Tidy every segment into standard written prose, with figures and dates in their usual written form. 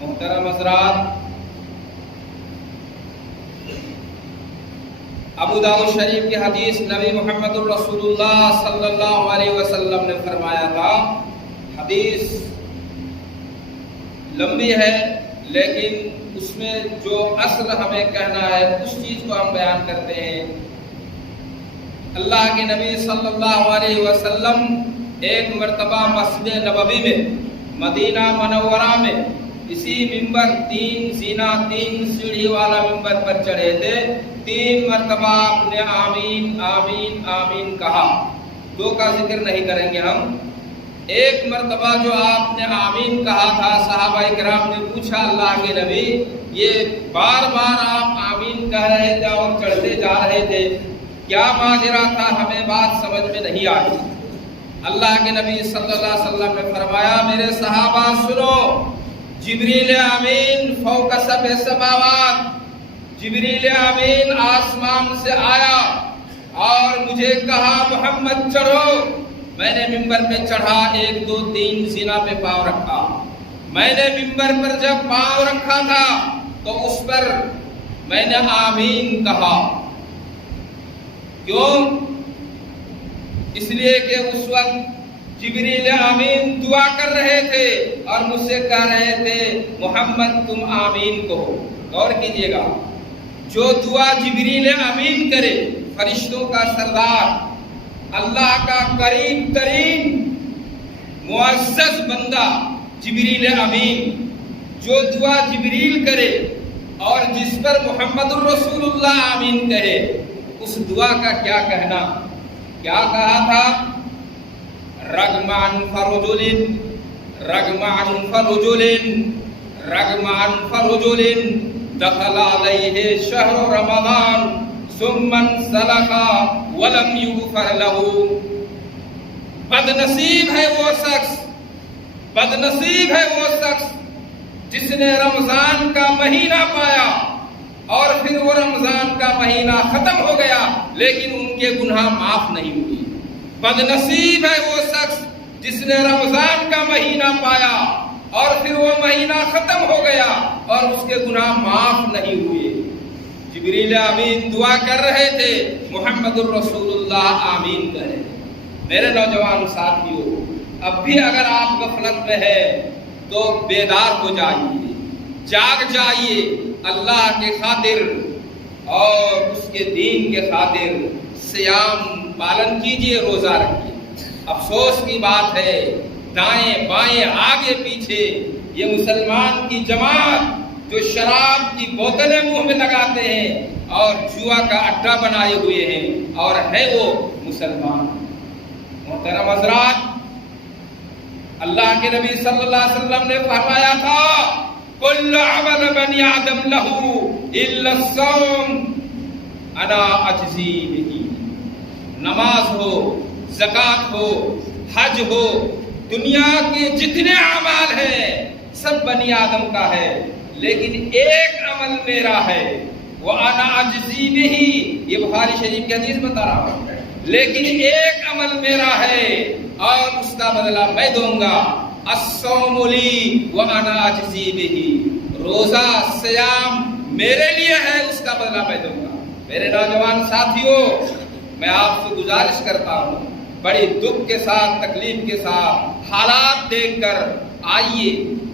محترم حضرات، ابو داؤد شریف کی حدیث نبی محمد الرسول اللہ صلی اللہ علیہ وسلم نے فرمایا تھا. حدیث لمبی ہے لیکن اس میں جو اصل ہمیں کہنا ہے اس چیز کو ہم بیان کرتے ہیں. اللہ کے نبی صلی اللہ علیہ وسلم ایک مرتبہ مسجد نبوی میں مدینہ منورہ میں اسی ممبر تین سیڑھی والا ممبر پر چڑھے تھے. 3 مرتبہ آپ نے آمین آمین آمین کہا. 2 کا ذکر نہیں کریں گے ہم. ایک مرتبہ جو آپ نے آمین کہا تھا، صحابہ کرام نے پوچھا اللہ کے نبی یہ بار بار آپ آمین کہہ رہے تھے اور چڑھتے جا رہے تھے، کیا ماجرا تھا؟ ہمیں بات سمجھ میں نہیں آئی. اللہ کے نبی صلی اللہ علیہ وسلم نے فرمایا میرے صحابہ سنو، جبریل امین فوق سبع سماوات، جبریل امین آسمان سے آیا اور مجھے کہا محمد چڑھو. میں نے ممبر پہ چڑھا، 1 2 3 زینہ پہ پاؤں رکھا. میں نے ممبر پر جب پاؤں رکھا تھا تو اس پر میں نے آمین کہا. کیوں؟ اس لیے کہ اس وقت جبریل امین دعا کر رہے تھے اور مجھ سے کہہ رہے تھے محمد تم آمین کہو. غور کیجئے گا، جو دعا جبریل امین کرے، فرشتوں کا سردار، اللہ کا قریب ترین معزز بندہ جبریل امین، جو دعا جبریل کرے اور جس پر محمد الرسول اللہ آمین کہے، اس دعا کا کیا کہنا؟ کیا کہا تھا؟ رغم فرجل دخل علیہ شہر رمضان ثم انسلخ ولم یغفر له. بد نصیب ہے وہ شخص جس نے رمضان کا مہینہ پایا اور پھر وہ رمضان کا مہینہ ختم ہو گیا لیکن ان کے گناہ معاف نہیں ہوئے. بد نصیب ہے وہ شخص جس نے رمضان کا مہینہ پایا اور پھر وہ مہینہ ختم ہو گیا اور اس کے گناہ معاف نہیں ہوئے. جبریل امین دعا کر رہے تھے، محمد الرسول اللہ آمین کرے. میرے نوجوان ساتھیوں، اب بھی اگر آپ غفلت میں ہے تو بیدار ہو جائیے، جاگ جائیے، اللہ کے خاطر اور اس کے دین کے خاطر صیام پالن کیجیے، روزہ رکھیے. افسوس کی بات ہے، دائیں بائیں آگے پیچھے یہ مسلمان کی جماعت جو شراب کی بوتلیں منہ میں لگاتے ہیں اور جوا کا اڈا بنائے ہوئے ہیں اور ہے وہ مسلمان. محترم حضرات، اللہ کے نبی صلی اللہ علیہ وسلم نے فرمایا تھا کل عمل بنی آدم لہو الا الصوم انا اجزی بہ. نماز ہو، زکوٰۃ ہو، حج ہو، دنیا کے جتنے اعمال ہیں سب بنی آدم کا ہے لیکن ایک عمل میرا ہے، وہ انا اجزی بہ. یہ بخاری شریف کی حدیث بتا رہا ہوں. لیکن ایک عمل میرا ہے اور اس کا بدلہ میں دوں گا. الصوم لی وانا اجزی بہ. روزہ صیام میرے لیے ہے، اس کا بدلہ میں دوں گا. میرے نوجوان ساتھیوں، میں آپ سے گزارش کرتا ہوں، بڑی دکھ کے ساتھ، تکلیف کے ساتھ حالات دیکھ کر آئیے.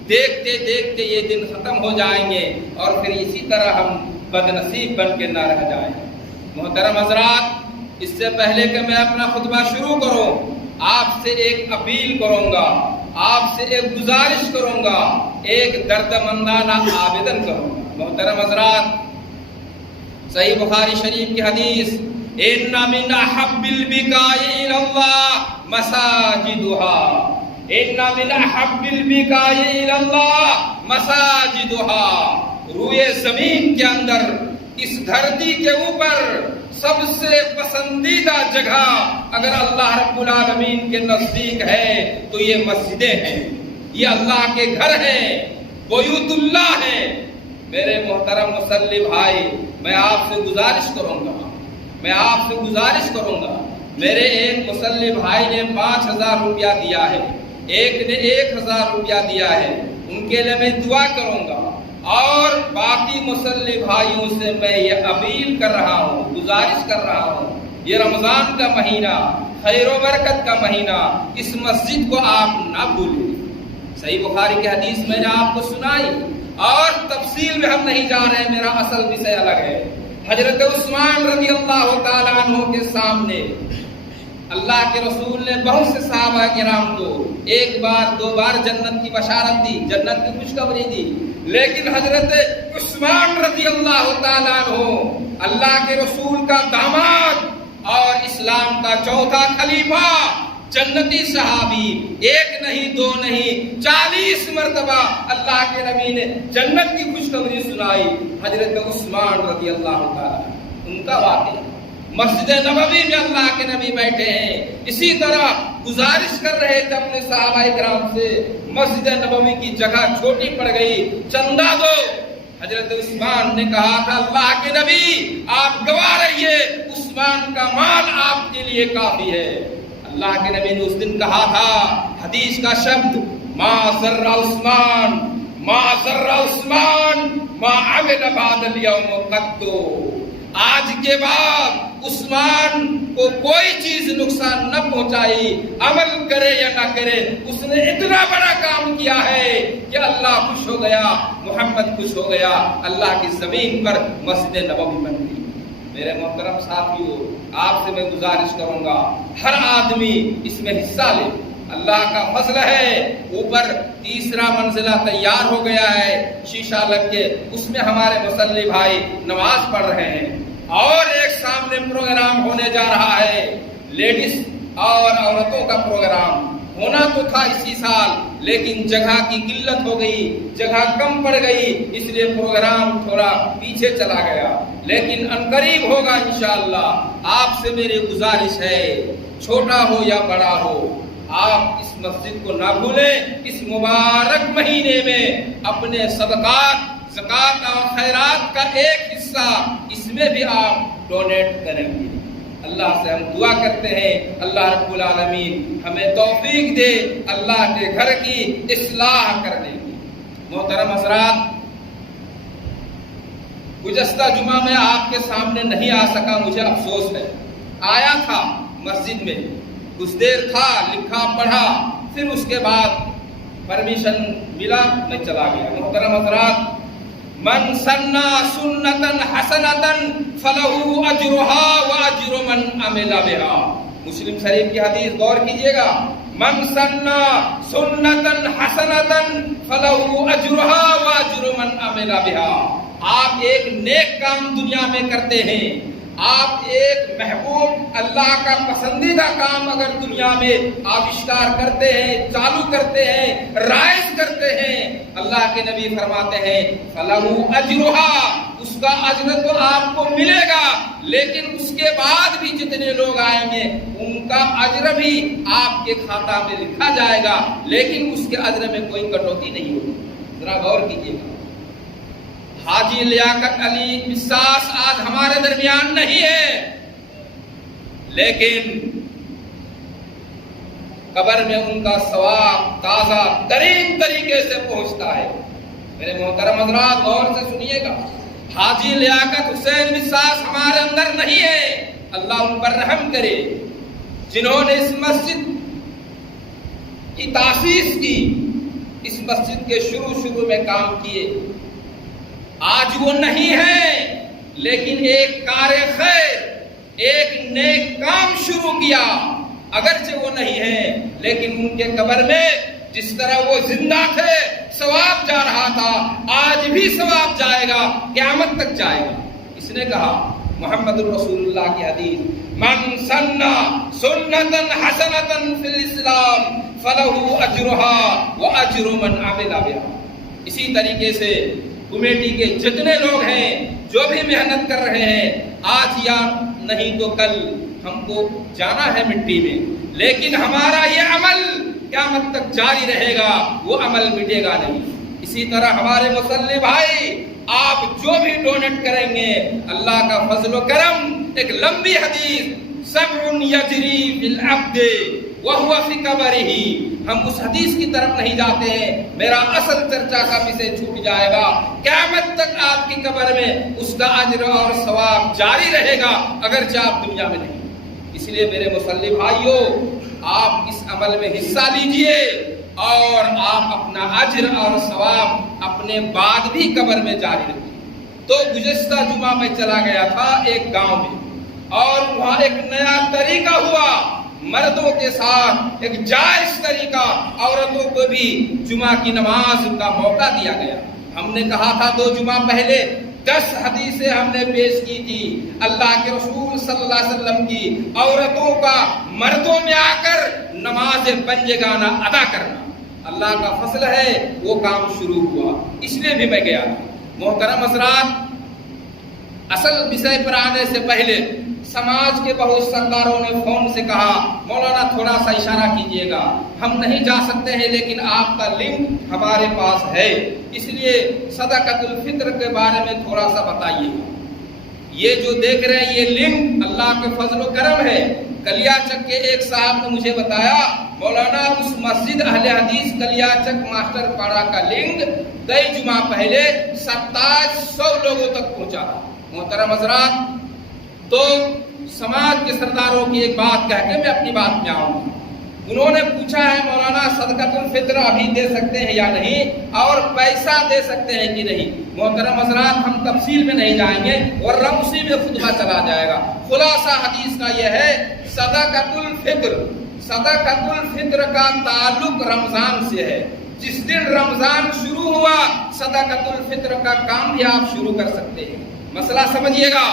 دیکھتے دیکھتے یہ دن ختم ہو جائیں گے اور پھر اسی طرح ہم بد نصیب بن کے نہ رہ جائیں. محترم حضرات، اس سے پہلے کہ میں اپنا خطبہ شروع کروں، آپ سے ایک اپیل کروں گا، آپ سے ایک گزارش کروں گا، ایک دردمندانہ آویدن کروں گا. محترم حضرات، صحیح بخاری شریف کی حدیث، ان من احب البقاء الى اللہ مساجدها، ان من احب البقاء الى اللہ مساجدها. روئے زمین کے اندر، اس دھرتی کے اوپر سب سے پسندیدہ جگہ اگر اللہ رب العالمین کے نزدیک ہے تو یہ مسجدیں ہیں، یہ اللہ کے گھر ہیں، بیوت اللہ ہیں. میرے محترم مصلی بھائی، میں آپ سے گزارش کروں گا، میرے ایک مصلی بھائی نے 5000 روپیہ دیا ہے، ایک نے 1000 روپیہ دیا ہے. ان کے لیے میں دعا کروں گا، اور باقی مسلح بھائیوں سے میں یہ اپیل کر رہا ہوں، گزارش کر رہا ہوں، یہ رمضان کا مہینہ، خیر و برکت کا مہینہ، اس مسجد کو آپ نہ بھولیں۔ صحیح بخاری کی حدیث میں نے آپ کو سنائی، اور تفصیل میں ہم نہیں جا رہے ہیں، میرا اصل وشے الگ ہے۔ حضرت عثمان رضی اللہ تعالیٰ عنہ کے سامنے اللہ کے رسول نے بہت سے صحابہ کرام کو ایک بار دو بار جنت کی بشارت دی، جنت کی خوشخبری دی، لیکن حضرت عثمان رضی اللہ تعالیٰ عنہ اللہ کے رسول کا داماد اور اسلام کا چوتھا خلیفہ، جنتی صحابی، ایک نہیں دو نہیں 40 مرتبہ اللہ کے نبی نے جنت کی خوشخبری سنائی۔ حضرت عثمان رضی اللہ تعالیٰ ان کا واقعہ، مسجد نبوی میں اللہ کے نبی بیٹھے ہیں، اسی طرح گزارش کر رہے تھے اپنے صحابہ کرام سے، مسجد نبوی کی جگہ چھوٹی پڑ گئی، چندہ دو۔ حضرت عثمان نے کہا تھا اللہ کے نبی آپ گواہ رہیے، عثمان کا مال آپ کے لیے کافی ہے۔ اللہ کے نبی نے اس دن کہا تھا حدیث کا شبد، ما ضر عثمان ما ضر عثمان ما عمل بعد اليوم قط، آج کے بعد عثمان کو کوئی چیز نقصان نہ پہنچائی، عمل کرے یا نہ کرے، اس نے اتنا بڑا کام کیا ہے کہ اللہ خوش ہو گیا، محمد خوش ہو گیا، اللہ کی زمین پر مسجد نبوی بن گئی۔ میرے محترم ساتھیو، آپ سے میں گزارش کروں گا ہر آدمی اس میں حصہ لے، اللہ کا فضل ہے، اوپر تیسرا منزلہ تیار ہو گیا ہے، شیشہ لگ کے اس میں ہمارے مصلی بھائی نماز پڑھ رہے ہیں، اور ایک سامنے پروگرام ہونے جا رہا ہے، لیڈیز اور عورتوں کا پروگرام ہونا تو تھا اسی سال، لیکن جگہ کی قلت ہو گئی، جگہ کم پڑ گئی، اس لیے پروگرام تھوڑا پیچھے چلا گیا، لیکن عنقریب ہوگا انشاءاللہ۔ آپ سے میری گزارش ہے، چھوٹا ہو یا بڑا ہو، آپ اس مسجد کو نہ بھولیں، اس مبارک مہینے میں اپنے صدقات، زکوٰۃ اور خیرات کا ایک حصہ اس میں بھی آپ ڈونیٹ کریں گے۔ اللہ سے ہم دعا کرتے ہیں اللہ رب العالمین ہمیں توفیق دے اللہ کے گھر کی اصلاح کرنے کی۔ محترم حضرات، گزشتہ جمعہ میں آپ کے سامنے نہیں آ سکا، مجھے افسوس ہے، آیا تھا مسجد میں، کچھ دیر تھا، لکھا پڑھا، پھر اس کے بعد پرمیشن ملا میں چلا گیا۔ محترم حضرات، من سنّا سنتن حسنتن فلہ اجرہا واجر من عمل بہا، مسلم شریف کی حدیث غور کیجئے گا، من سنّا سنتن حسنتن فلہ اجرہا واجر من عمل بہا۔ آپ ایک نیک کام دنیا میں کرتے ہیں، آپ ایک محبوب اللہ کا پسندیدہ کام اگر دنیا میں آوشکار کرتے ہیں، چالو کرتے ہیں، رائج کرتے ہیں، اللہ کے نبی فرماتے ہیں فَلَهُ أَجْرُهَا، اس کا اجر تو آپ کو ملے گا، لیکن اس کے بعد بھی جتنے لوگ آئیں گے ان کا اجر بھی آپ کے کھاتہ میں لکھا جائے گا، لیکن اس کے اجر میں کوئی کٹوتی نہیں ہوگی۔ ذرا غور کیجیے گا، حاجی لیاقت علی بساس آج ہمارے درمیان نہیں ہے، لیکن قبر میں ان کا ثواب تازہ ترین طریقے سے پہنچتا ہے۔ میرے محترم حضرات غور سے سنیے گا، حاجی لیاقت حسین بساس ہمارے اندر نہیں ہے، اللہ ان پر رحم کرے، جنہوں نے اس مسجد کی تاسیس کی، اس مسجد کے شروع میں کام کیے، آج وہ نہیں ہے، لیکن ایک کار خیر، ایک نیک کام شروع کیا، اگرچہ وہ نہیں ہے لیکن ان کے قبر میں جس طرح وہ زندہ تھے ثواب جا رہا تھا، آج بھی ثواب جائے گا، قیامت تک جائے گا۔ اس نے کہا محمد رسول اللہ کی حدیث، من سنّا سنتن حسنتن فی الاسلام فلہ اجرہا واجر من عمل بہا۔ اسی طریقے سے کمیٹی کے جتنے لوگ ہیں جو بھی محنت کر رہے ہیں، آج یا نہیں تو کل ہم کو جانا ہے مٹی میں، لیکن ہمارا یہ عمل قیامت تک جاری رہے گا، وہ عمل مٹے گا نہیں۔ اسی طرح ہمارے مصلی بھائی، آپ جو بھی ڈونیٹ کریں گے، اللہ کا فضل و کرم، ایک لمبی حدیث، سبع یجری فی العبد وَهُوَ فِي قَبْرِهِ، ہم اس حدیث کی طرف نہیں جاتے ہیں، میرا اصل چرچا کا وشے چھوٹ جائے گا۔ قیامت تک آپ کی قبر میں اس کا اجر اور ثواب جاری رہے گا اگرچہ آپ دنیا میں نہیں۔ اس لیے میرے مسلم بھائیوں، آپ اس عمل میں حصہ لیجئے اور آپ اپنا اجر اور ثواب اپنے بعد بھی قبر میں جاری رکھیں۔ تو گزشتہ جمعہ میں چلا گیا تھا ایک گاؤں میں، اور وہاں ایک نیا طریقہ ہوا، مردوں کے ساتھ ایک جائز طریقہ، عورتوں کو بھی جمعہ کی نماز کا موقع دیا گیا۔ ہم نے کہا تھا 2 جمعہ پہلے 10 حدیثیں ہم نے پیش کی تھی اللہ کے رسول صلی اللہ علیہ وسلم کی عورتوں کا مردوں میں آ کر نماز بنجگانہ ادا کرنا۔ اللہ کا فضل ہے وہ کام شروع ہوا، اس لیے بھی میں گیا۔ محترم حضرات، اصل وشے پر آنے سے پہلے سماج کے بہت سرداروں نے فون سے کہا مولانا تھوڑا سا اشارہ کیجئے گا، ہم نہیں جا سکتے ہیں لیکن آپ کا لنک ہمارے پاس ہے، اس لیے صدقۃ الفطر کے بارے میں تھوڑا سا بتائیے۔ یہ جو دیکھ رہے ہیں یہ لنک اللہ کے فضل و کرم ہے۔ کلیا چک کے ایک صاحب نے مجھے بتایا مولانا اس مسجد اہل حدیث کلیا چک ماسٹر پاڑا کا لنک کئی جمعہ پہلے 2700 لوگوں تک پہنچا۔ محترم حضرات، تو سماج کے سرداروں کی ایک بات کہہ کے میں اپنی بات میں آؤں گا۔ انہوں نے پوچھا ہے مولانا صدقۃ الفطر ابھی دے سکتے ہیں یا نہیں، اور پیسہ دے سکتے ہیں کہ نہیں۔ محترم حضرات، ہم تفصیل میں نہیں جائیں گے ورنہ اسی میں خطبہ چلا جائے گا۔ خلاصہ حدیث کا یہ ہے صدقۃ الفطر کا تعلق رمضان سے ہے۔ جس دن رمضان شروع ہوا صدقۃ الفطر کا کام بھی آپ شروع کر سکتے ہیں۔ مسئلہ سمجھیے گا،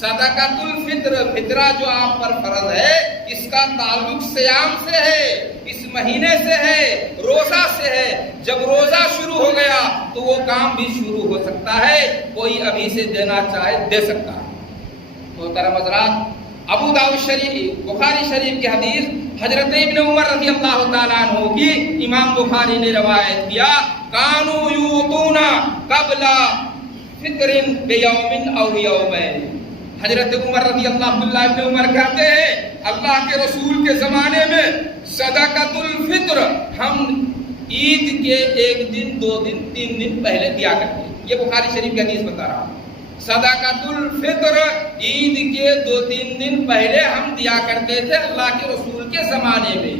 صدقۃ الفطر فطرہ جو آپ پر فرض ہے اس کا تعلق صیام سے ہے، اس مہینے سے ہے، روزہ سے ہے۔ جب روزہ شروع ہو گیا تو وہ کام بھی شروع ہو سکتا ہے، کوئی ابھی سے دینا چاہے دے سکتا ہے۔ محترم حضرات، ابو داؤد شریف بخاری شریف کی حدیث حضرت ابن عمر رضی اللہ تعالیٰ عنہ کی امام بخاری نے روایت کیا، کانوا یؤتون قبل فطر بیوم او یومین۔ حضرت عمر رضی اللہ ابن عمر کہتے ہیں اللہ کے رسول کے زمانے میں صدقۃ الفطر ہم عید کے 1 دن 2 دن 3 دن پہلے دیا کرتے ہیں۔ یہ بخاری شریف کی حدیث بتا رہا ہوں۔ صدقۃ الفطر عید کے 2-3 دن پہلے ہم دیا کرتے تھے اللہ کے رسول کے زمانے میں۔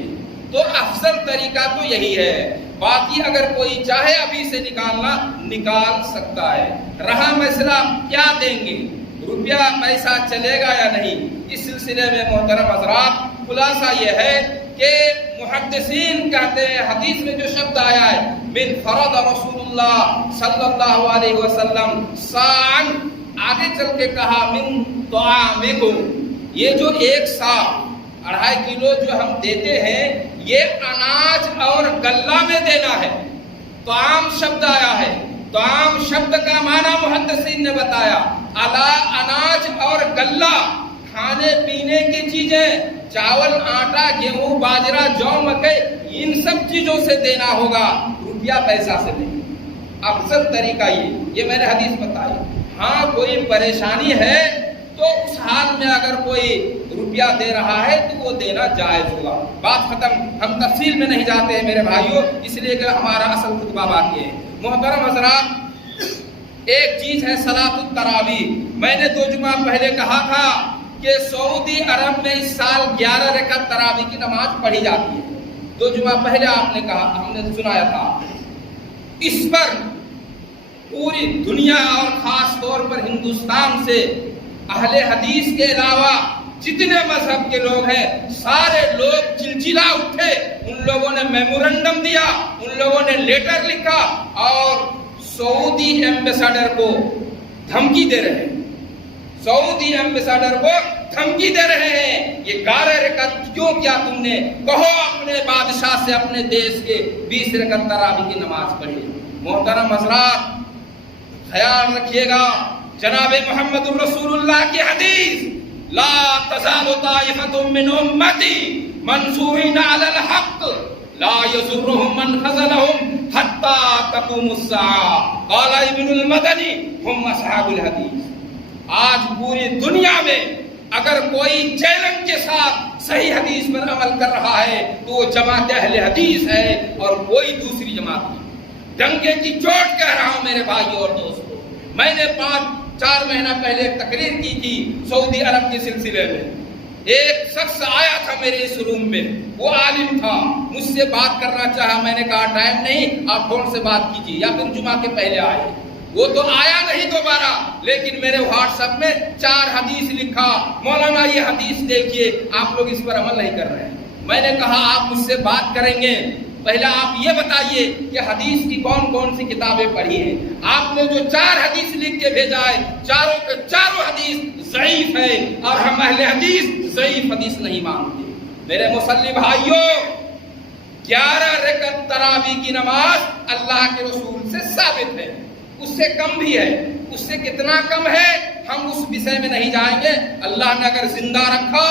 تو افضل طریقہ تو یہی ہے، باقی اگر کوئی چاہے ابھی سے نکالنا نکال سکتا ہے۔ رہا مسئلہ کیا دیں گے، روپیہ پیسہ چلے گا یا نہیں، اس سلسلے میں محترم حضرات خلاصہ یہ ہے کہ محدثین کہتے ہیں حدیث میں جو شبد آیا ہے من فرض رسول اللہ صلی اللہ علیہ وسلم سان، آگے چل کے کہا من طعامکم، یہ جو 1 سا 2.5 کلو جو ہم دیتے ہیں یہ اناج اور غلہ میں دینا ہے۔ طعام شبد آیا ہے، طعام شبد کا معنی محدثین نے بتایا الا اناج اور غلہ، کھانے پینے کی چیزیں، چاول، آٹا، گیہوں، باجرہ، جو، مکئی، ان سب چیزوں سے دینا ہوگا، روپیہ پیسہ سے نہیں۔ افضل طریقہ یہ میں نے حدیث بتائی۔ ہاں کوئی پریشانی ہے تو اس حال میں اگر کوئی روپیہ دے رہا ہے تو وہ دینا جائز ہوگا۔ بات ختم، ہم تفصیل میں نہیں جاتے ہیں میرے بھائیوں، اس لیے کہ ہمارا اصل خطبہ باقی ہے۔ محترم حضرات، ایک چیز ہے صلاۃ التراویح۔ میں نے 2 جمعہ پہلے کہا تھا کہ سعودی عرب میں اس سال 11 رکعت تراویح کی نماز پڑھی جاتی ہے۔ 2 جمعہ پہلے آپ نے کہا، ہم نے سنایا تھا۔ اس پر پوری دنیا اور خاص طور پر ہندوستان سے اہل حدیث کے علاوہ جتنے مذہب کے لوگ ہیں سارے لوگ چلچلا اٹھے، ان لوگوں نے میمورنڈم دیا، ان لوگوں نے لیٹر لکھا اور سعودی ایمبیسڈر کو دھمکی دے رہے ہیں، سعودی ایمبیسڈر کو دھمکی دے رہے ہیں یہ 11 رکعت کیوں کیا تم نے، کہو اپنے بادشاہ سے اپنے دیش کے 20 رکعت تراویح کی نماز پڑھی۔ محترم حضرات خیال رکھیے گا، جناب محمد الرسول اللہ کی حدیث لا تزال طائفة من امتی منصورین علی الحق لا يضرهم من خذلهم حتى تقوم الساعة قال ابن المدنی هم اصحاب الحدیث۔ آج پوری دنیا میں اگر کوئی چیلنج کے ساتھ صحیح حدیث پر عمل کر رہا ہے تو وہ جماعت اہل حدیث ہے اور کوئی دوسری جماعت نہیں۔ ڈنکے کی چوٹ کہہ رہا ہوں میرے بھائیوں اور دوستوں، میں نے 5-4 مہینہ پہلے ایک تقریر کی تھی سعودی عرب کے سلسلے میں۔ ایک شخص آیا تھا میرے اس روم میں، وہ عالم تھا، مجھ سے بات کرنا چاہا، میں نے کہا ٹائم نہیں، آپ فون سے بات کیجیے یا پھر جمعہ کے پہلے آئے۔ وہ تو آیا نہیں دوبارہ، لیکن میرے واٹس ایپ میں 4 حدیث لکھا، مولانا یہ حدیث دیکھیے، آپ لوگ اس پر عمل نہیں کر رہے ہیں۔ میں نے کہا آپ مجھ سے بات کریں گے، پہلے آپ یہ بتائیے کہ حدیث کی کون کون سی کتابیں پڑھی ہیں۔ آپ نے جو 4 حدیث لکھ کے بھیجا ہے، چاروں کے چاروں حدیث ضعیف ہے، اور ہم اہل حدیث ضعیف حدیث نہیں مانتے۔ میرے مسلم بھائیوں، 11 رکعت تراویح کی نماز اللہ کے رسول سے ثابت ہے، اس سے کم بھی ہے، اس سے کتنا کم ہے ہم اس وشے میں نہیں جائیں گے۔ اللہ نے اگر زندہ رکھا،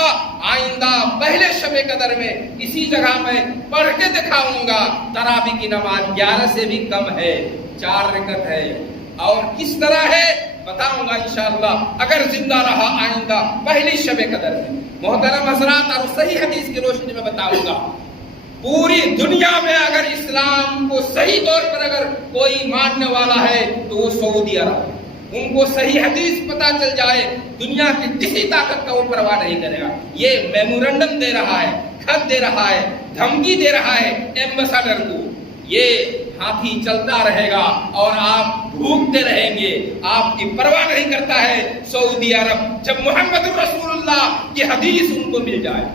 آئندہ پہلے شب قدر میں اسی جگہ میں پڑھ کے دکھاؤں گا تراویح کی نماز 11 سے بھی کم ہے، 4 رکعت ہے، اور کس طرح ہے بتاؤں گا انشاءاللہ اگر زندہ رہا آئندہ پہلی شب قدر میں۔ محترم حضرات، اور صحیح حدیث کی روشنی میں بتاؤں گا، پوری دنیا میں اگر اسلام کو صحیح طور پر اگر کوئی ماننے والا ہے تو وہ سعودی عرب ہے۔ ان کو صحیح حدیث پتا چل جائے، دنیا کی کسی طاقت کا وہ پرواہ نہیں کرے گا۔ یہ میمورنڈم دے رہا ہے، خط دے رہا ہے، دھمکی دے رہا ہے ایمبیسڈر کو، یہ ہاتھی چلتا رہے گا اور آپ بھوکتے رہیں گے، آپ کی پرواہ نہیں کرتا ہے سعودی عرب جب محمد رسول اللہ کی حدیث ان کو مل جائے۔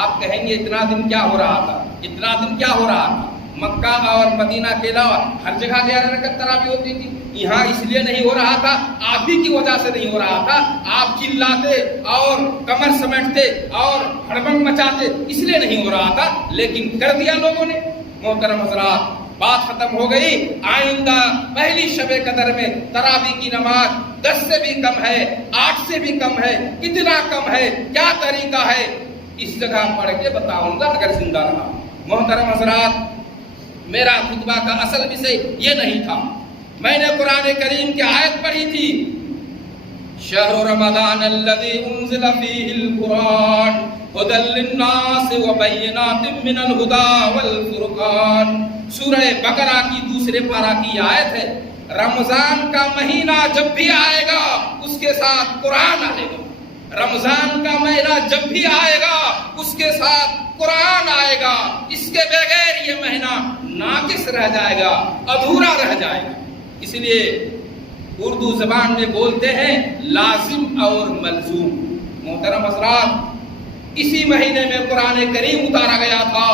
آپ کہیں گے اتنا دن کیا ہو رہا تھا، اتنا دن کیا ہو رہا تھا؟ مکہ اور مدینہ کے علاوہ ہر جگہ 11 رکعت تراویح ہوتی تھی، یہاں اس لیے نہیں ہو رہا تھا، آپ ہی کی وجہ سے نہیں ہو رہا تھا، آپ چلاتے اور کمر سمیٹتے اور ہڑبڑ مچاتے اس لیے نہیں ہو رہا تھا، لیکن کر دیا لوگوں نے۔ محترم حضرات، بات ختم ہو گئی، آئندہ پہلی شب قدر میں تراویح کی نماز 10 سے بھی کم ہے، 8 سے بھی کم ہے، کتنا کم ہے، کیا طریقہ ہے، اس جگہ پڑھ کے بتاؤں گا اگر زندہ رہا۔ محترم حضرات، میرا خطبہ کا اصل وشے یہ نہیں تھا، میں نے قرآن کریم کی آیت پڑھی تھی، شہر رمضان الذی انزل فیہ القرآن ھدی للناس وبینات من الھدی والفرقان۔ سورہ بقرہ کی دوسرے پارہ کی آیت ہے، رمضان کا مہینہ جب بھی آئے گا اس کے ساتھ قرآن آئے گا، رمضان کا مہینہ جب بھی آئے گا اس کے ساتھ قرآن آئے گا، اس کے بغیر یہ مہینہ ناقص رہ جائے گا، ادھورا رہ جائے گا۔ اس لیے اردو زبان میں بولتے ہیں لازم اور ملزوم۔ محترم حضرات، اسی مہینے میں قرآن کریم اتارا گیا تھا،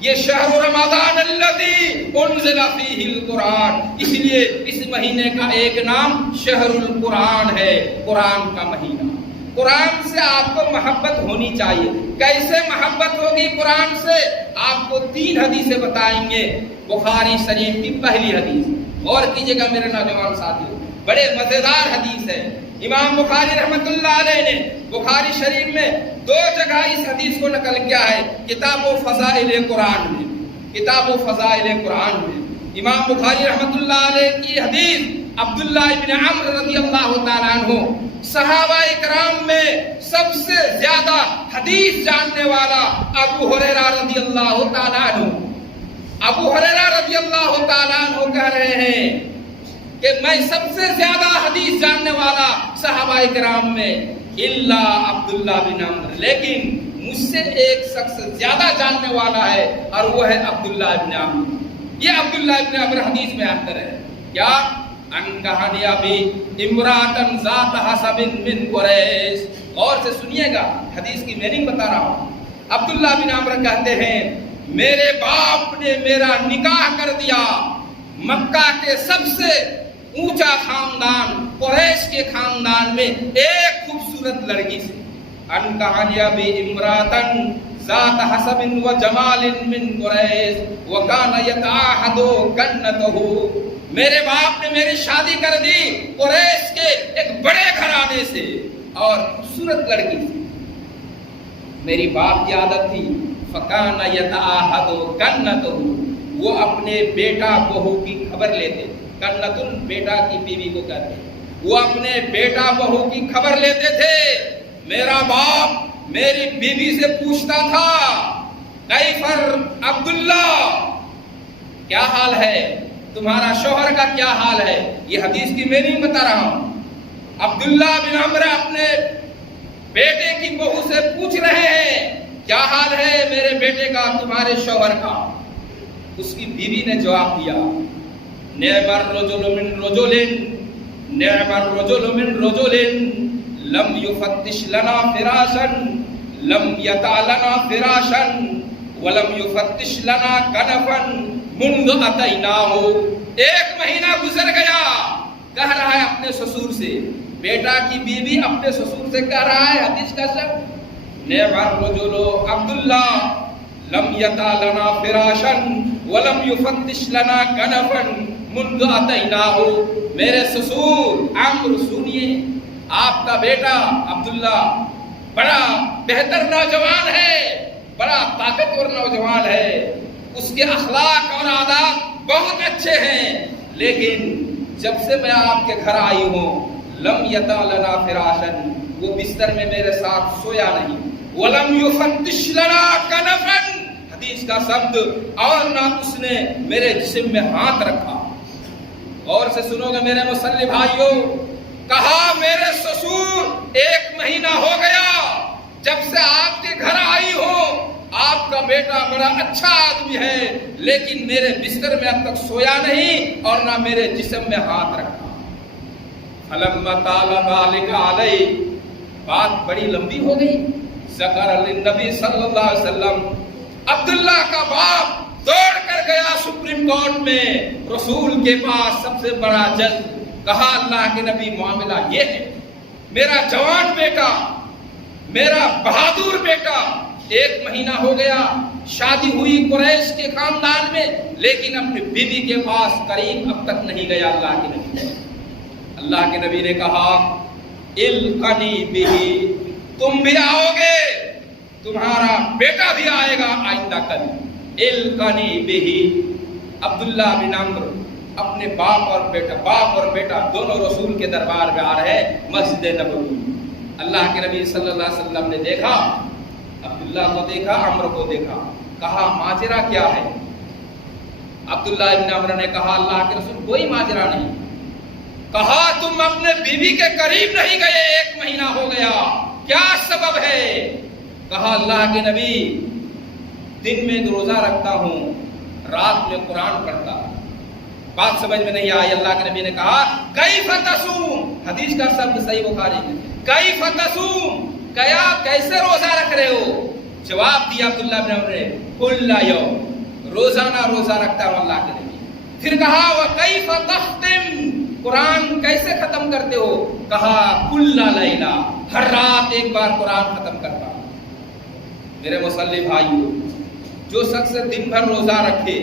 یہ شہر رمضان الذی انزل فیہ القرآن، اس لیے اس مہینے کا ایک نام شہر القرآن ہے، قرآن کا مہینہ۔ قرآن سے آپ کو محبت ہونی چاہیے۔ کیسے محبت ہوگی قرآن سے؟ آپ کو 3 حدیثیں بتائیں گے۔ بخاری شریف کی پہلی حدیث، غور کیجئے گا میرے نوجوان ساتھیوں، بڑے مزیدار حدیث ہے۔ امام بخاری رحمۃ اللہ علیہ نے بخاری شریف میں 2 جگہ اس حدیث کو نقل کیا ہے، کتاب و فضائل قرآن میں، کتاب و فضائل قرآن میں۔ امام بخاری رحمۃ اللہ علیہ کی حدیث، عبداللہ ابن عمرو رضی اللہ تعالیٰ عنہ، صحابہ کرام میں سب سے زیادہ حدیث جاننے والا ابو ہریرہ رضی اللہ تعالیٰ عنہ۔ ابو ہریرہ رضی اللہ تعالیٰ عنہ کہہ رہے ہیں کہ میں سب سے زیادہ حدیث جاننے والا صحابہ کرام میں الا عبداللہ بن عمرو، لیکن مجھ سے ایک شخص زیادہ جاننے والا ہے اور وہ ہے عبداللہ بن عمرو۔ یہ عبداللہ بن عمرو حدیث میں آتا ہے کیا ان کہانی ابھی امراتن ذات حسب من قریش۔ غور سے سنیے گا، حدیث کی میننگ بتا رہا ہوں۔ عبداللہ بن عمرو کہتے ہیں میرے باپ نے میرا نکاح کر دیا مکہ کے سب سے اونچا خاندان قریش کے خاندان میں ایک خوبصورت لڑکی سے۔ ان کہانی ابھی امراتن ذات حسب و جمال من قریش وکان یتعاہد کنتہ۔ میرے باپ نے میری شادی کر دی قریش کے ایک بڑے گھرانے سے اور خوبصورت لڑکی سے۔ میری باپ کی عادت تھی فکان یتعاہد کنتہ، وہ اپنے بیٹا بہو کی خبر لیتے، کنتن بیٹا کی بیوی کو کہتے، وہ اپنے بیٹا بہو کی خبر لیتے تھے میرا باپ میری بیوی سے پوچھتا تھا کیفر عبداللہ، کیا حال ہے تمہارا شوہر کا، کیا حال ہے؟ یہ حدیث کی میں نہیں بتا رہا ہوں. عبداللہ بن عمرو اپنے بیٹے کی بہو سے پوچھ رہے ہیں کیا حال ہے میرے بیٹے کا، تمہارے شوہر کا. اس کی بیوی نے جواب دیا نعم الرجل من رجل، نعم الرجل من رجل لم يفتش لنا فراشا لم يطع لنا فراشا ولم يفتش لنا کنفا منذ اتیناہ. ایک مہینہ گزر گیا، کہہ رہا ہے اپنے سسر سے، بیٹا کی بیوی اپنے سسر سے کہہ رہا ہے حدیث کا سب نعم الرجل عبداللہ لم یطع لنا فراشا ولم یفتش لنا کنفا منذ اتیناہ. میرے سسر عمرو سنیے، آپ کا بیٹا عبداللہ بڑا بہتر نوجوان ہے، بڑا طاقتور نوجوان ہے، اس کے اخلاق اور آداب بہت اچھے ہیں، لیکن جب سے میں آپ کے گھر آئی ہوں لم یطع لنا فراشا، وہ بستر میں میرے ساتھ سویا نہیں، ولم یفتش لنا کنفا، حدیث کا شبد، اور نہ اس نے میرے جسم میں ہاتھ رکھا. اور سے سنو گے میرے مسلم بھائیوں، کہا میرے سسر ایک مہینہ ہو گیا جب سے آپ کے گھر آئی ہوں، آپ کا بیٹا بڑا اچھا آدمی ہے، لیکن میرے بستر میں اب تک سویا نہیں اور نہ میرے جسم میں ہاتھ رکھا. فلما طال ذلك علیہ، بات بڑی لمبی ہو گئی. ذکر للنبی صلی اللہ علیہ وسلم، عبداللہ کا باپ دوڑ کر گیا سپریم کورٹ میں رسول کے پاس، سب سے بڑا جج. کہا اللہ کے نبی معاملہ یہ ہے، میرا جوان بیٹا، میرا بہادر بیٹا، ایک مہینہ ہو گیا شادی ہوئی قریش کے خاندان میں، لیکن اپنی بیوی کے پاس قریب اب تک نہیں گیا. اللہ کے نبی، اللہ کے نبی نے کہا القنی بہ، تم بھی آؤ گے، تمہارا بیٹا بھی آئے گا آئندہ کل. القنی بہ، عبداللہ بن عمرو اپنے باپ اور بیٹا دونوں رسول کے دربار میں آ رہے مسجد نبوی. اللہ کے نبی صلی اللہ علیہ وسلم نے دیکھا، عبداللہ کو دیکھا، عمرو کو دیکھا، کہا ماجرا کیا ہے؟ عبداللہ بن عمرو نے کہا اللہ کے رسول کوئی ماجرا نہیں. کہا تم اپنے بیوی کے قریب نہیں گئے، ایک مہینہ ہو گیا، کیا سبب ہے؟ کہا اللہ کے نبی دن میں روزہ رکھتا ہوں، رات میں قرآن پڑھتا. بات سمجھ میں نہیں آئی. اللہ کے نبی نے کہا کیف تصوم، حدیث کا شبد صحیح بخاری میں، کیف تصوم، کیسے روزہ رکھ رہے ہو؟ جواب دیا عبداللہ بن عمرو نے کل یوم، روزانہ روزہ رکھتا ہوں اللہ کے نبی. پھر کہا وکیف تختم، قرآن کیسے ختم کرتے ہو؟ کہا کل لیلہ، ہر رات ایک بار قرآن ختم کرتا ہوں. میرے مسلم بھائیو، جو شخص دن بھر روزہ رکھے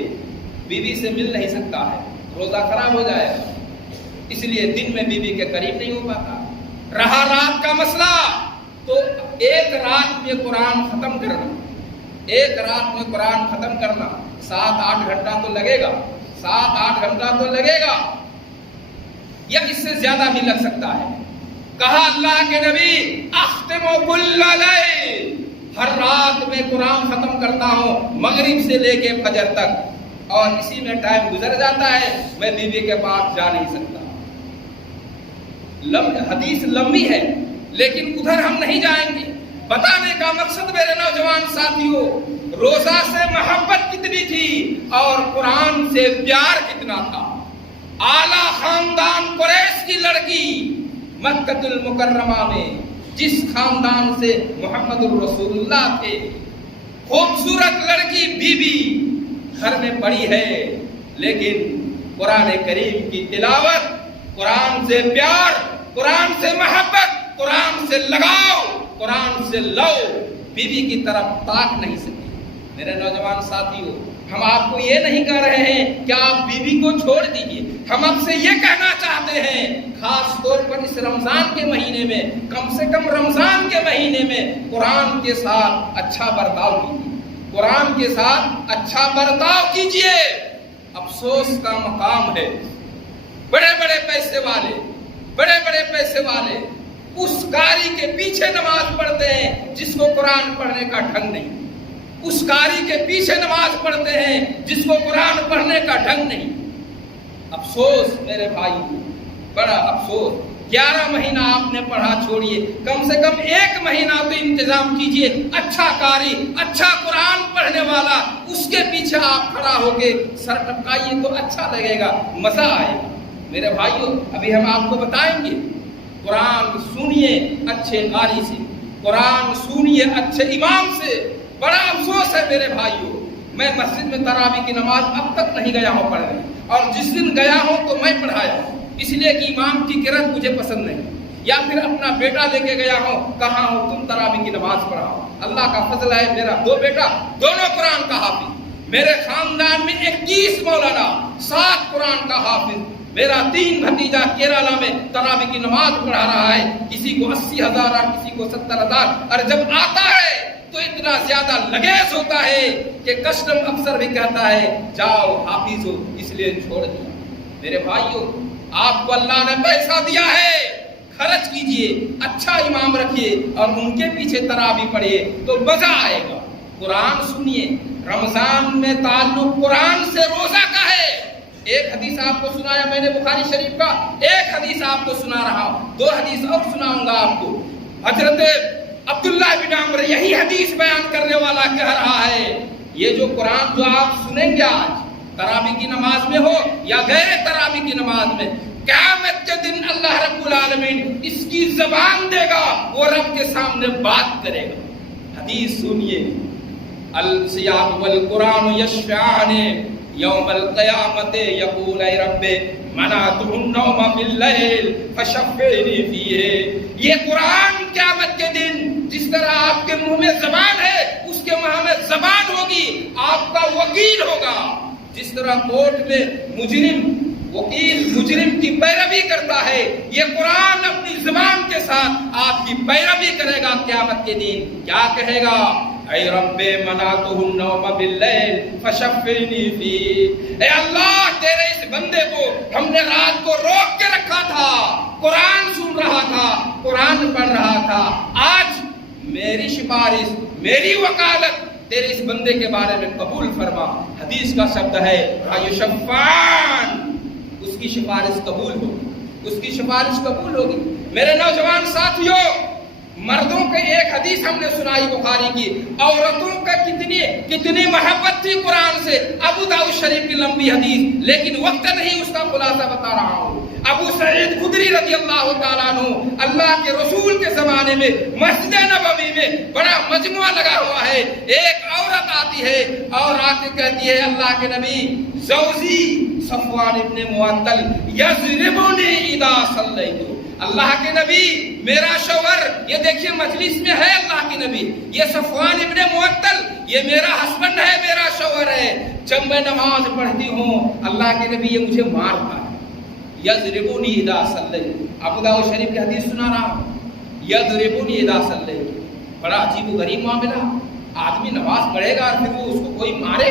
بیوی سے مل نہیں سکتا ہے، روزہ خراب ہو جائے گا، اس لیے دن میں بیوی کے قریب نہیں ہو پاتا. رہا رات کا مسئلہ، تو ایک رات میں قرآن ختم کرنا، ایک رات میں قرآن ختم کرنا 7-8 گھنٹہ تو لگے گا، 7-8 گھنٹہ تو لگے گا، یا اس سے زیادہ بھی لگ سکتا ہے. کہا اللہ کے نبی اختم کل لیل، ہر رات میں قرآن ختم کرتا ہوں مغرب سے لے کے فجر تک، اور اسی میں ٹائم گزر جاتا ہے، میں بیوی کے پاس جا نہیں سکتا. حدیث لمبی ہے لیکن ادھر ہم نہیں جائیں گے. بتانے کا مقصد میرے نوجوان ساتھیوں، روزہ سے محبت کتنی تھی اور قرآن سے پیار کتنا تھا. اعلیٰ خاندان قریش کی لڑکی مکہ المکرمہ میں، جس خاندان سے محمد الرسول اللہ تھے، خوبصورت لڑکی بی بی گھر میں پڑی ہے، لیکن قرآن کریم کی تلاوت، قرآن سے پیار، قرآن سے محبت، قرآن سے لگاؤ، قرآن سے لو بیوی کی طرف تاک نہیں سکی. میرے نوجوان ساتھیوں، ہم آپ کو یہ نہیں کہہ رہے ہیں کہ آپ بیوی کو چھوڑ دیجیے، ہم آپ سے یہ کہنا چاہتے ہیں خاص طور پر اس رمضان کے مہینے میں، کم سے کم رمضان کے مہینے میں قرآن کے ساتھ اچھا برتاؤ کیجیے، قرآن کے ساتھ اچھا برتاؤ کیجیے. افسوس کا مقام ہے، بڑے بڑے پیسے والے اس قاری کے پیچھے نماز پڑھتے ہیں جس کو قرآن پڑھنے کا ڈھنگ نہیں، اس قاری کے پیچھے نماز پڑھتے ہیں جس کو قرآن پڑھنے کا ڈھنگ نہیں۔ افسوس میرے بھائی، بڑا افسوس۔ 11 مہینہ آپ نے پڑھا چھوڑیے، کم سے کم 1 مہینہ تو انتظام کیجئے، اچھا قاری، اچھا قرآن پڑھنے والا، اس کے پیچھے آپ کھڑا ہو کے سر ٹپکائیے تو اچھا لگے گا، مزہ آئے گا۔ میرے بھائیوں، ابھی ہم آپ کو بتائیں گے، قرآن سنیے اچھے قاری سے، قرآن سنیے اچھے امام سے۔ بڑا افسوس ہے میرے بھائیوں، میں مسجد میں تراویح کی نماز اب تک نہیں گیا ہوں پڑھنے، اور جس دن گیا ہوں تو میں پڑھایا ہوں، اس لیے کہ امام کی قرأت مجھے پسند نہیں، یا پھر اپنا بیٹا لے کے گیا ہوں، کہاں ہو تم تراویح کی نماز پڑھاؤ۔ اللہ کا فضل ہے، میرا 2 بیٹا دونوں قرآن کا حافظ، میرے خاندان میں 21 مولانا، 7 قرآن کا حافظ، میرا 3 بھتیجا کیرالہ میں تراویح کی نماز پڑھا رہا ہے، کسی کو 80,000 اور کسی کو 70,000، اور جب آتا ہے تو اتنا زیادہ لگیز ہوتا ہے کہ کسٹم افسر بھی کہتا ہے جاؤ حافظ ہو، اس لیے چھوڑ دیا۔ میرے بھائیوں، آپ کو اللہ نے پیسہ دیا ہے، خرچ کیجئے، اچھا امام رکھیے اور ان کے پیچھے تراویح پڑھیے تو مزہ آئے گا۔ قرآن سنیے، رمضان میں تعلق قرآن سے روزہ کا ہے۔ ایک حدیث آپ کو سنایا میں نے بخاری شریف کا، ایک حدیث آپ کو سنا رہا ہوں، 2 حدیث اور سناؤں گا آپ کو۔ حضرت عبداللہ بن عمر یہی حدیث بیان کرنے والا کہہ رہا ہے، یہ جو قرآن جو آپ سنیں گے آج تراویح کی نماز میں ہو یا غیر تراویح کی نماز میں، قیامت کے دن اللہ رب العالمین اس کی زبان دے گا، وہ رب کے سامنے بات کرے گا۔ حدیث سنیے، الصیام والقرآن یشفعان یوم القیامت یقول اے رب منعتہ النوم باللیل فشفعنی فیہ۔ یہ قرآن قیامت کے دن جس طرح آپ کے منہ میں زبان ہے، اس کے منہ میں زبان ہوگی، آپ کا وکیل ہوگا۔ جس طرح کورٹ میں وکیل مجرم کی پیروی کرتا ہے، یہ قرآن اپنی زبان کے ساتھ آپ کی پیروی کرے گا قیامت کے دن۔ کیا کہے گا؟ اے رب منعتہ النوم باللیل فشفعنی فیہ۔ اے اللہ، تیرے اس بندے کو ہم نے رات کو روک کے رکھا تھا، قرآن سن رہا تھا، قرآن پڑھ رہا تھا، آج میری سفارش، میری وکالت تیرے اس بندے کے بارے میں قبول فرما۔ حدیث کا شبد ہے یشفعان، اس کی سفارش قبول ہوگی، اس کی سفارش قبول ہوگی۔ میرے نوجوان ساتھیوں، مردوں کے ایک حدیث ہم نے سنائی بخاری کی، عورتوں کا کتنی محبت تھی قرآن سے، ابو داؤد شریف کی لمبی حدیث، لیکن وقت نہیں اس کا خلاصہ بتا رہا ہوں۔ ابو سعید خدری رضی اللہ تعالیٰ عنہ، اللہ کے رسول کے زمانے میں مسجد نبوی میں بڑا مجموعہ لگا ہوا ہے، ایک عورت آتی ہے اور آ کے کہتی ہے اللہ کے نبی زوجی صفوان ابن معطل یضربنی اذا صلیت۔ اللہ کے نبی، میرا شوہر، یہ دیکھیے مجلس میں ہے اللہ کے نبی، یہ صفوان ابن معطل، یہ میرا ہسبینڈ ہے، میرا شوہر ہے، جب میں نماز پڑھتی ہوں اللہ کے نبی یہ مجھے مارتا ہے۔ یضربنی اذا صلیت، ابو داؤد شریف کی حدیث سنا رہا ہوں، یضربنی اذا صلیت۔ بڑا عجیب و غریب معاملہ، آدمی نماز پڑھے گا اور پھر وہ اس کو کوئی مارے؟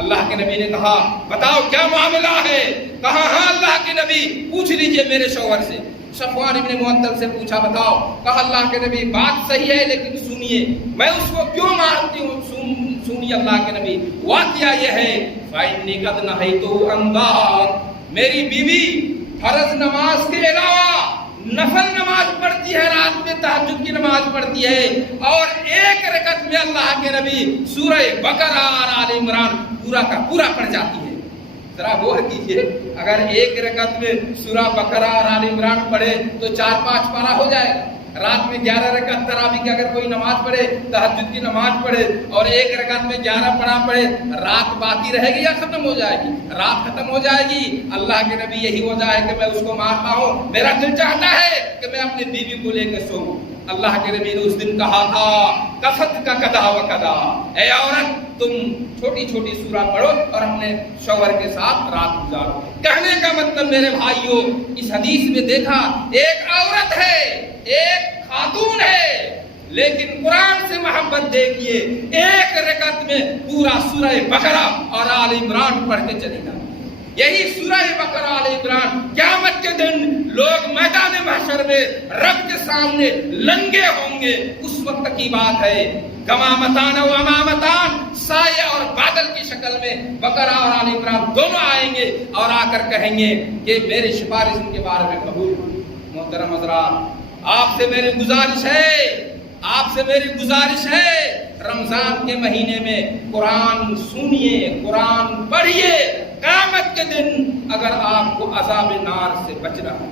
اللہ کے نبی نے کہا بتاؤ کیا معاملہ ہے؟ کہا ہاں اللہ کے نبی، پوچھ لیجئے میرے شوہر سے۔ صفوان ابن معطل سے پوچھا بتاؤ، کہا اللہ کے نبی بات صحیح ہے لیکن سنیے میں اس کو کیوں مارتی ہوں، سنیے اللہ کے نبی، واقعہ یہ ہے فَإِنِّي قَدْ نَهَيْتُهُ عَنْ ذَلِكَ، میری بیوی فرض نماز کے علاوہ نفل نماز پڑھتی ہے، رات میں تہجد کی نماز پڑھتی ہے، اور 1 رکعت میں اللہ کے نبی سورہ بقرہ اور آل عمران پورا کا پورا پڑھ جاتی ہے۔ ذرا غور کیجئے، اگر 1 رکعت میں سورہ بقرہ اور آل عمران پڑھے تو 4-5 پارہ ہو جائے گا۔ رات میں 11 رکعت تراویح کی اگر کوئی نماز پڑھے، تہجد کی نماز پڑھے اور 1 رکعت میں 11 پارہ پڑھے، رات باقی رہے گی یا ختم ہو جائے گی؟ رات ختم ہو جائے گی۔ اللہ کے نبی یہی وجہ ہے کہ میں اس کو مارتا ہوں، میرا دل چاہتا ہے کہ میں اپنی بیوی کو لے کے سوؤں۔ اللہ کے نبی نے اس دن کہا تھا کفت کا کدا و کدا، اے عورت تم چھوٹی چھوٹی سورہ پڑھو اور اپنے شوہر کے ساتھ رات گزارو۔ کہنے کا مطلب میرے بھائیوں، اس حدیث میں دیکھا ایک عورت ہے، ایک خاتون ہے، لیکن قرآن سے محبت دیکھیے، 1 رکعت میں پورا سورہ بقرہ اور آل عمران پڑھ کے چلے گا۔ یہی سورہ بقرہ آل عمران قیامت کے دن لوگ میدان محشر میں رب کے سامنے لنگے ہوں گے، اس وقت کی بات ہے۔ غمامتان و امامتان، سایہ اور بادل کی شکل میں بقرہ اور آل عمران دونوں آئیں گے اور آ کر کہیں گے کہ میری سفارش ان کے بارے میں قبول۔ محترم حضرات، آپ سے میری گزارش ہے رمضان کے مہینے میں قرآن سنیے، قرآن پڑھیے۔ قیامت کے دن اگر آپ کو عذاب نار سے بچنا ہے،